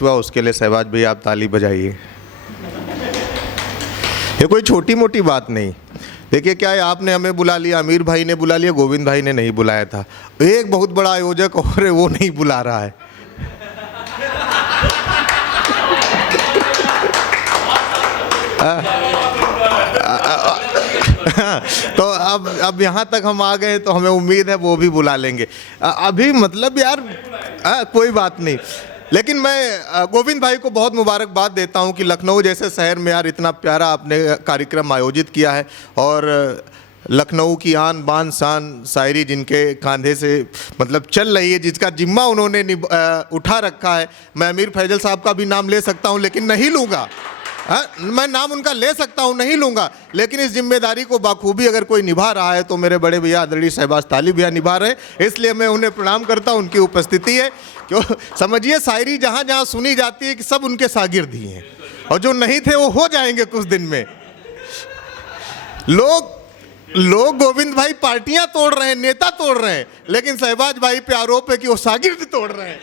हुआ उसके लिए शहबाज भाई आप ताली बजाइए। ये कोई छोटी मोटी बात नहीं। देखिए क्या है, आपने हमें बुला लिया, आमिर भाई ने बुला लिया, गोविंद भाई ने नहीं बुलाया था। एक बहुत बड़ा आयोजक और है वो नहीं बुला रहा है। तो अब यहाँ तक हम आ गए तो हमें उम्मीद है वो भी बुला लेंगे। अभी मतलब यार कोई बात नहीं, लेकिन मैं गोविंद भाई को बहुत मुबारकबाद देता हूं कि लखनऊ जैसे शहर में यार इतना प्यारा आपने कार्यक्रम आयोजित किया है। और लखनऊ की आन बान शान शायरी जिनके कंधे से मतलब चल रही है, जिसका जिम्मा उन्होंने उठा रखा है। मैं अमीर फैजल साहब का भी नाम ले सकता हूं लेकिन नहीं लूँगा। मैं नाम उनका ले सकता हूं, नहीं लूँगा, लेकिन इस जिम्मेदारी को बाखूबी अगर कोई निभा रहा है तो मेरे बड़े भैया आदरणीय शहबाज ताली भैया निभा रहे हैं। इसलिए मैं उन्हें प्रणाम करता हूं, उनकी उपस्थिति है। क्यों समझिए, शायरी जहाँ जहाँ सुनी जाती है कि सब उनके शागिर्द ही हैं, और जो नहीं थे वो हो जाएंगे कुछ दिन में। लोग गोविंद भाई पार्टियां तोड़ रहे हैं, नेता तोड़ रहे हैं, लेकिन शहबाज भाई पे आरोप है कि वो शागिर्द तोड़ रहे हैं।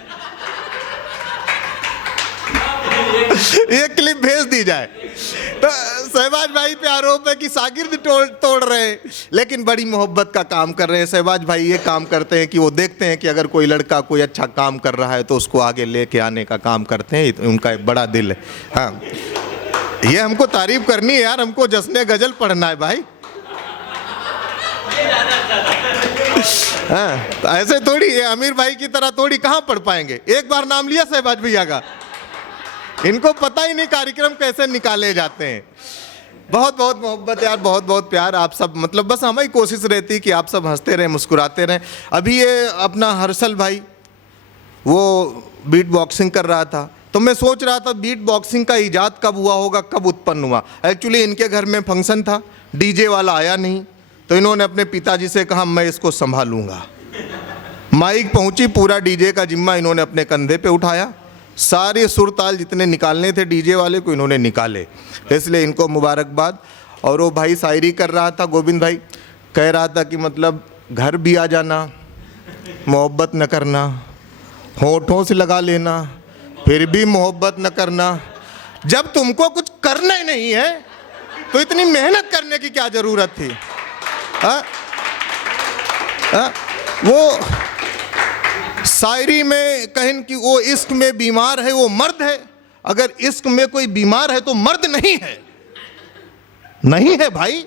ये क्लिप भेज दी जाए। तो शहबाज भाई पे आरोप है कि शागिर्द तोड़ रहे हैं, लेकिन बड़ी मोहब्बत का काम कर रहे हैं। शहबाज भाई ये काम करते हैं कि वो देखते हैं कि अगर कोई लड़का कोई अच्छा काम कर रहा है तो उसको आगे लेके आने का काम करते हैं। उनका एक बड़ा दिल है। हाँ, ये हमको तारीफ करनी है यार, हमको जश्न गजल पढ़ना है भाई। हाँ, तो ऐसे थोड़ी है, आमिर भाई की तरह थोड़ी कहाँ पढ़ पाएंगे। एक बार नाम लिया शहबाज भैया का, इनको पता ही नहीं कार्यक्रम कैसे निकाले जाते हैं। बहुत बहुत मोहब्बत यार, बहुत बहुत प्यार। आप सब मतलब बस हमारी कोशिश रहती कि आप सब हंसते रहें, मुस्कुराते रहें। अभी ये अपना हर्षल भाई वो बीट बॉक्सिंग कर रहा था, तो मैं सोच रहा था बीट बॉक्सिंग का इजाद कब हुआ होगा, कब उत्पन्न हुआ। एक्चुअली इनके घर में फंक्शन था, डीजे वाला आया नहीं, तो इन्होंने अपने पिताजी से कहा मैं इसको संभालूंगा। माइक पहुंची, पूरा डीजे का जिम्मा इन्होंने अपने कंधे पे उठाया। सारे सुर ताल जितने निकालने थे डीजे वाले को इन्होंने निकाले, इसलिए इनको मुबारकबाद। और वो भाई शायरी कर रहा था, गोविंद भाई कह रहा था कि मतलब घर भी आ जाना, मोहब्बत न करना, होठों से लगा लेना, फिर भी मोहब्बत न करना। जब तुमको कुछ करना ही नहीं है तो इतनी मेहनत करने की क्या ज़रूरत थी। वो शायरी में कहें कि वो इश्क में बीमार है वो मर्द है। अगर इश्क में कोई बीमार है तो मर्द नहीं है, नहीं है भाई।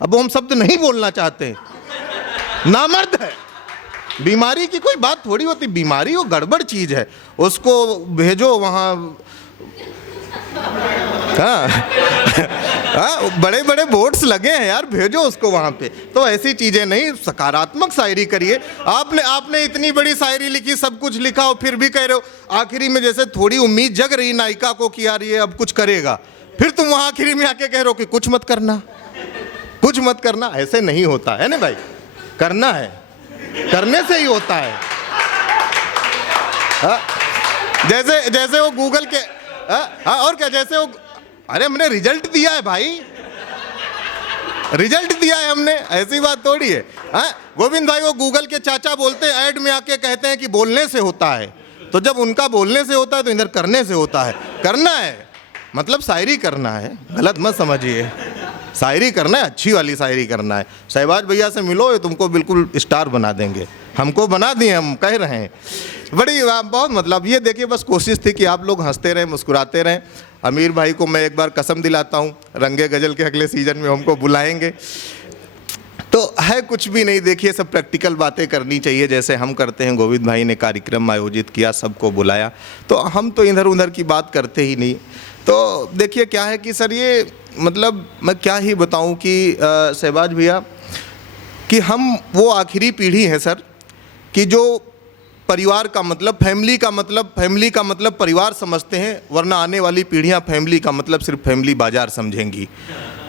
अब हम शब्द नहीं बोलना चाहते, नामर्द है। बीमारी की कोई बात थोड़ी होती, बीमारी वो गड़बड़ चीज है, उसको भेजो वहाँ। हाँ, बड़े बड़े बोर्ड्स लगे हैं यार, भेजो उसको वहाँ पे। तो ऐसी चीज़ें नहीं, सकारात्मक शायरी करिए। आपने इतनी बड़ी शायरी लिखी, सब कुछ लिखा, और फिर भी कह रहे हो आखिरी में जैसे थोड़ी उम्मीद जग रही नायिका को कि यार ये अब कुछ करेगा, फिर तुम वहाँ आखिरी में आके कह रहे हो कि कुछ मत करना, कुछ मत करना। ऐसे नहीं होता है ना भाई, करना है, करने से ही होता है। जैसे वो गूगल के और क्या, जैसे वो, अरे हमने रिजल्ट दिया है भाई, रिजल्ट दिया है हमने, ऐसी बात थोड़ी है। गोविंद भाई वो गूगल के चाचा बोलते हैं, ऐड में आके कहते हैं कि बोलने से होता है, तो जब उनका बोलने से होता है तो इधर करने से होता है। करना है मतलब शायरी करना है, गलत मत समझिए। शायरी करना है, अच्छी वाली शायरी करना है। शहबाज भैया से मिलो, ये तुमको बिल्कुल स्टार बना देंगे। हमको बना दिए, हम कह रहे हैं। बड़ी बहुत मतलब ये देखिए, बस कोशिश थी कि आप लोग हंसते रहें, मुस्कुराते रहें। आमिर भाई को मैं एक बार कसम दिलाता हूँ, रंगे गजल के अगले सीजन में हमको बुलाएंगे। तो है कुछ भी नहीं, देखिए सब प्रैक्टिकल बातें करनी चाहिए जैसे हम करते हैं। गोविंद भाई ने कार्यक्रम आयोजित किया, सबको बुलाया, तो हम तो इधर उधर की बात करते ही नहीं। तो देखिए क्या है कि सर ये मतलब मैं क्या ही बताऊं कि शहबाज भैया कि हम वो आखिरी पीढ़ी हैं सर कि जो परिवार का मतलब फैमिली का मतलब परिवार समझते हैं, वरना आने वाली पीढ़ियां फैमिली का मतलब सिर्फ फैमिली बाजार समझेंगी।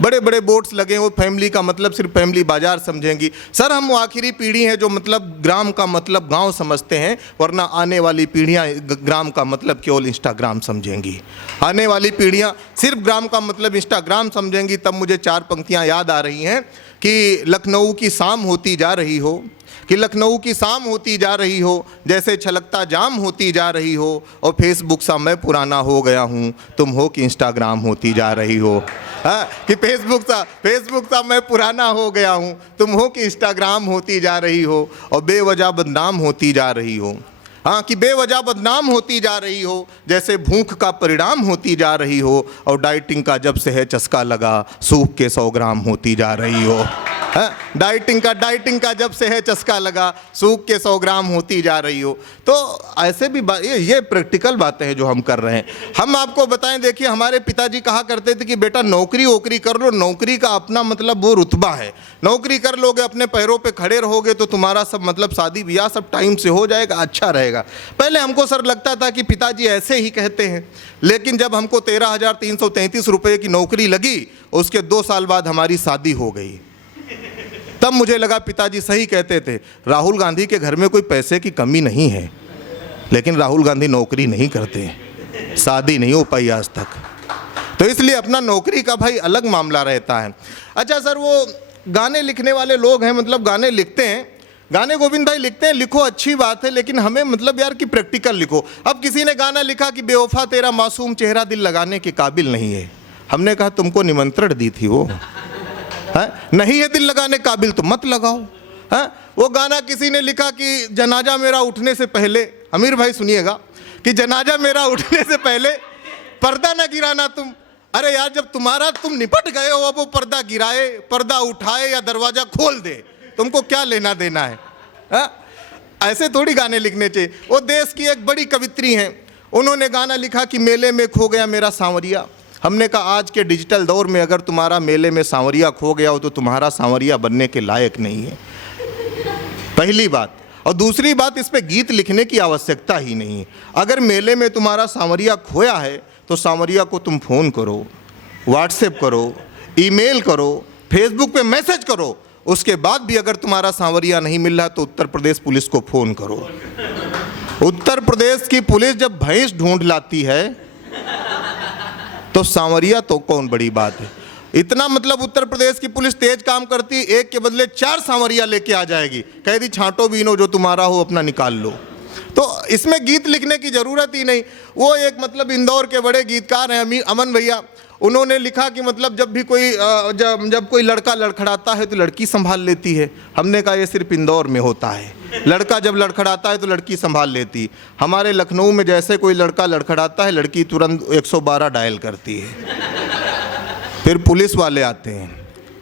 बड़े बड़े बोर्ड्स लगे वो फैमिली का मतलब सिर्फ फैमिली बाजार समझेंगी। सर हम वो आखिरी पीढ़ी है जो मतलब ग्राम का मतलब गांव समझते हैं, वरना आने वाली पीढ़ियां ग्राम का मतलब केवल इंस्टाग्राम समझेंगी। आने वाली पीढ़ियां सिर्फ ग्राम का मतलब इंस्टाग्राम समझेंगी। तब मुझे चार पंक्तियां याद आ रही हैं कि लखनऊ की शाम होती जा रही हो, कि लखनऊ की शाम होती जा रही हो, जैसे छलकता जाम होती जा रही हो, और फेसबुक सा मैं पुराना हो गया हूँ, तुम हो कि इंस्टाग्राम होती जा रही हो। हाँ, कि फेसबुक सा मैं पुराना हो गया हूँ, तुम हो कि इंस्टाग्राम होती जा रही हो, और बेवजह बदनाम होती जा रही हो। हाँ, कि बेवजह बदनाम होती जा रही हो, जैसे भूख का परिणाम होती जा रही हो, और डाइटिंग का जब से है चस्का लगा, सूख के 100 ग्राम होती जा रही हो। हाँ, डाइटिंग का जब से है चस्का लगा, सूख के 100 ग्राम होती जा रही हो। तो ऐसे भी ये प्रैक्टिकल बातें हैं जो हम कर रहे हैं। हम आपको बताएं, देखिए हमारे पिताजी कहा करते थे कि बेटा नौकरी वोकरी कर लो, नौकरी का अपना मतलब वो रुतबा है, नौकरी कर लोगे, अपने पैरों पे खड़े रहोगे तो तुम्हारा सब मतलब शादी ब्याह सब टाइम से हो जाएगा, अच्छा रहेगा। पहले हमको सर लगता था कि पिताजी ऐसे ही कहते हैं, लेकिन जब हमको 13,333 रुपये की नौकरी लगी, उसके 2 साल बाद हमारी शादी हो गई, तब मुझे लगा पिताजी सही कहते थे। राहुल गांधी के घर में कोई पैसे की कमी नहीं है, लेकिन राहुल गांधी नौकरी नहीं करते, शादी नहीं हो पाई आज तक, तो इसलिए अपना नौकरी का भाई अलग मामला रहता है। अच्छा सर, वो गाने लिखने वाले लोग हैं, मतलब गाने लिखते हैं, गाने गोविंद भाई लिखते हैं, लिखो अच्छी बात है, लेकिन हमें मतलब यार कि प्रैक्टिकल लिखो। अब किसी ने गाना लिखा कि बेवफा तेरा मासूम चेहरा दिल लगाने के काबिल नहीं है, हमने कहा तुमको निमंत्रण दी थी वो है? नहीं है दिल लगाने काबिल तो मत लगाओ। है? वो गाना किसी ने लिखा कि जनाजा मेरा उठने से पहले, अमीर भाई सुनिएगा, कि जनाजा मेरा उठने से पहले पर्दा ना गिराना तुम। अरे यार, जब तुम निपट गए हो, अब वो पर्दा गिराए, पर्दा उठाए या दरवाजा खोल दे, तुमको क्या लेना देना है? ऐसे थोड़ी गाने लिखने चाहिए। वो देश की एक बड़ी कवित्री हैं, उन्होंने गाना लिखा कि मेले में खो गया मेरा सांवरिया। हमने कहा आज के डिजिटल दौर में अगर तुम्हारा मेले में सांवरिया खो गया हो तो तुम्हारा सांवरिया बनने के लायक नहीं है, पहली बात। और दूसरी बात, इस पे गीत लिखने की आवश्यकता ही नहीं है। अगर मेले में तुम्हारा सांवरिया खोया है तो सांवरिया को तुम फ़ोन करो, व्हाट्सएप करो, ईमेल करो, फेसबुक पे मैसेज करो। उसके बाद भी अगर तुम्हारा सांवरिया नहीं मिल रहा तो उत्तर प्रदेश पुलिस को फ़ोन करो। उत्तर प्रदेश की पुलिस जब भैंस ढूंढ लाती है तो सांवरिया तो कौन बड़ी बात है। इतना मतलब उत्तर प्रदेश की पुलिस तेज काम करती, एक के बदले 4 सांवरिया लेके आ जाएगी, कह दी छांटो बीनो जो तुम्हारा हो अपना निकाल लो। तो इसमें गीत लिखने की ज़रूरत ही नहीं। वो एक मतलब इंदौर के बड़े गीतकार हैं अमन भैया, उन्होंने लिखा कि मतलब जब भी कोई जब कोई लड़का लड़खड़ाता है तो लड़की संभाल लेती है। हमने कहा ये सिर्फ इंदौर में होता है, लड़का जब लड़खड़ाता है तो लड़की संभाल लेती। हमारे लखनऊ में जैसे कोई लड़का लड़खड़ाता है, लड़की तुरंत 112 डायल करती है, फिर पुलिस वाले आते हैं,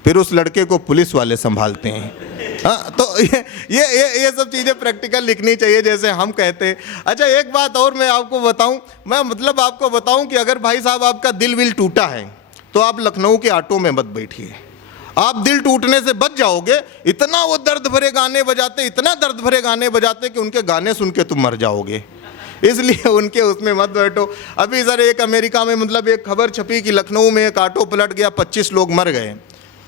फिर उस लड़के को पुलिस वाले संभालते हैं। हाँ, तो ये सब चीज़ें प्रैक्टिकल लिखनी चाहिए जैसे हम कहते हैं। अच्छा, एक बात और मैं आपको बताऊं, मैं मतलब आपको बताऊं कि अगर भाई साहब आपका दिल विल टूटा है तो आप लखनऊ के ऑटो में मत बैठिए, आप दिल टूटने से बच जाओगे। इतना वो दर्द भरे गाने बजाते, इतना दर्द भरे गाने बजाते कि उनके गाने सुन के तुम मर जाओगे, इसलिए उनके उसमें मत बैठो। अभी सर एक अमेरिका में मतलब एक खबर छपी कि लखनऊ में एक ऑटो पलट गया, 25 लोग मर गए।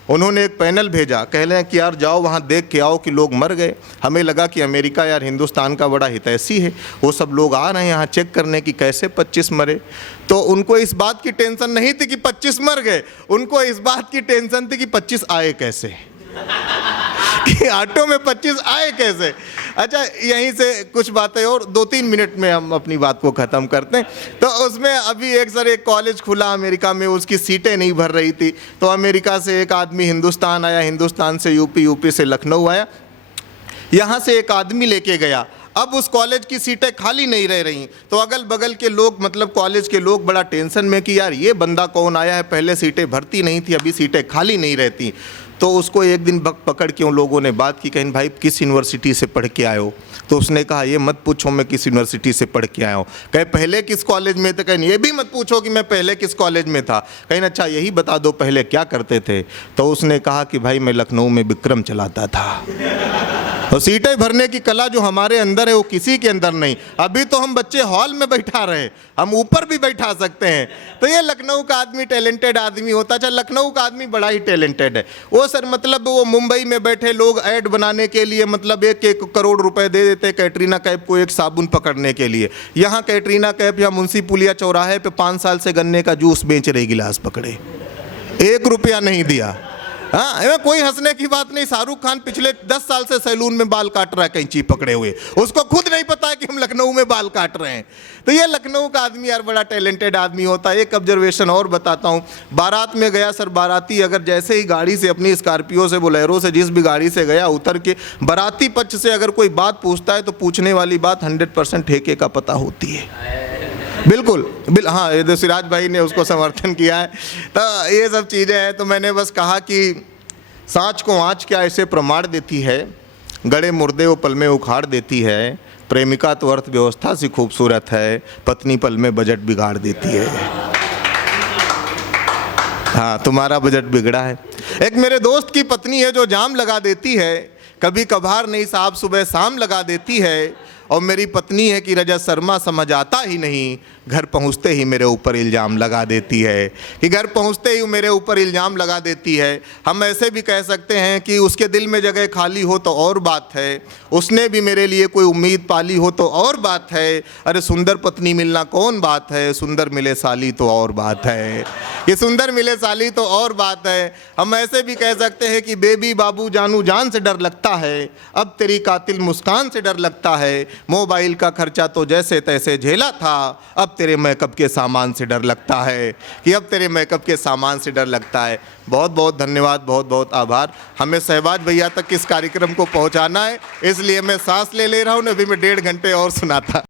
उन्होंने एक पैनल भेजा, कह रहे हैं कि यार जाओ वहाँ देख के आओ कि लोग मर गए। हमें लगा कि अमेरिका यार हिंदुस्तान का बड़ा हितैषी है, वो सब लोग आ रहे हैं यहाँ चेक करने की कैसे 25 मरे। तो उनको इस बात की टेंशन नहीं थी कि 25 मर गए, उनको इस बात की टेंशन थी कि 25 आए कैसे कि ऑटो में 25 आए कैसे। अच्छा, यहीं से कुछ बातें और 2-3 मिनट में हम अपनी बात को ख़त्म करते हैं। तो उसमें अभी एक कॉलेज खुला अमेरिका में, उसकी सीटें नहीं भर रही थी, तो अमेरिका से एक आदमी हिंदुस्तान आया, हिंदुस्तान से यूपी, यूपी से लखनऊ आया, यहाँ से एक आदमी लेके गया। अब उस कॉलेज की सीटें खाली नहीं रह रही, तो अगल बगल के लोग मतलब कॉलेज के लोग बड़ा टेंशन में कि यार ये बंदा कौन आया है, पहले सीटें भरती नहीं थी, अभी सीटें खाली नहीं रहती। तो उसको एक दिन पकड़ के उन लोगों ने बात की, कहीं भाई किस यूनिवर्सिटी से पढ़ के आए हो? तो उसने कहा ये मत पूछो मैं किस यूनिवर्सिटी से पढ़ के आया हूँ। कहे पहले किस कॉलेज में थे? कहीं ये भी मत पूछो कि मैं पहले किस कॉलेज में था। कहीं अच्छा यही बता दो पहले क्या करते थे? तो उसने कहा कि भाई मैं लखनऊ में विक्रम चलाता था। तो सीटें भरने की कला जो हमारे अंदर है वो किसी के अंदर नहीं। अभी तो हम बच्चे हॉल में बैठा रहे, हम ऊपर भी बैठा सकते हैं। तो ये लखनऊ का आदमी टैलेंटेड आदमी होता। अच्छा, लखनऊ का आदमी बड़ा ही टैलेंटेड है वो सर। मतलब वो मुंबई में बैठे लोग ऐड बनाने के लिए मतलब 1-1 करोड़ रुपए दे देते कैटरीना कैफ को एक साबुन पकड़ने के लिए। यहाँ कैटरीना कैफ या मुंशी पुलिया चौराहे पे 5 साल से गन्ने का जूस बेच रही, गिलास पकड़े, 1 रुपया नहीं दिया। हाँ, इसमें कोई हंसने की बात नहीं। शाहरुख खान पिछले 10 साल से सैलून में बाल काट रहा है कैंची पकड़े हुए, उसको खुद नहीं पता है कि हम लखनऊ में बाल काट रहे हैं। तो ये लखनऊ का आदमी यार बड़ा टैलेंटेड आदमी होता है। एक ऑब्जर्वेशन और बताता हूँ, बारात में गया सर, बाराती अगर जैसे ही गाड़ी से, अपनी स्कॉर्पियो से, बोलेरो से, जिस भी गाड़ी से गया, उतर के बाराती पक्ष से अगर कोई बात पूछता है तो पूछने वाली बात 100% ठेके का पता होती है। बिल्कुल हाँ, ये सिराज भाई ने उसको समर्थन किया है। तो ये सब चीज़ें हैं। तो मैंने बस कहा कि सांच को आँच क्या ऐसे प्रमाण देती है, गड़े मुर्दे वो पल में उखाड़ देती है, प्रेमिका तो अर्थव्यवस्था सी खूबसूरत है, पत्नी पल में बजट बिगाड़ देती है। हाँ, तुम्हारा बजट बिगड़ा है। एक मेरे दोस्त की पत्नी है जो जाम लगा देती है, कभी कभार नहीं साहब सुबह शाम लगा देती है। और मेरी पत्नी है कि रजत शर्मा समझ आता ही नहीं, घर पहुंचते ही मेरे ऊपर इल्ज़ाम लगा देती है, कि घर पहुंचते ही मेरे ऊपर इल्ज़ाम लगा देती है। हम ऐसे भी कह सकते हैं कि उसके दिल में जगह खाली हो तो और बात है, उसने भी मेरे लिए कोई उम्मीद पाली हो तो और बात है। अरे सुंदर पत्नी मिलना कौन बात है, सुंदर मिले साली तो और बात है, कि सुंदर मिले साली तो और बात है। हम ऐसे भी कह सकते हैं कि बेबी बाबू जानू जान से डर लगता है, अब तेरी कातिल मुस्कान से डर लगता है, मोबाइल का खर्चा तो जैसे तैसे झेला था, अब तेरे मेकअप के सामान से डर लगता है, कि अब तेरे मेकअप के सामान से डर लगता है। बहुत बहुत धन्यवाद, बहुत बहुत आभार। हमें शहबाज भैया तक इस कार्यक्रम को पहुंचाना है, इसलिए मैं सांस ले रहा हूं। अभी मैं 1.5 घंटे और सुनाता।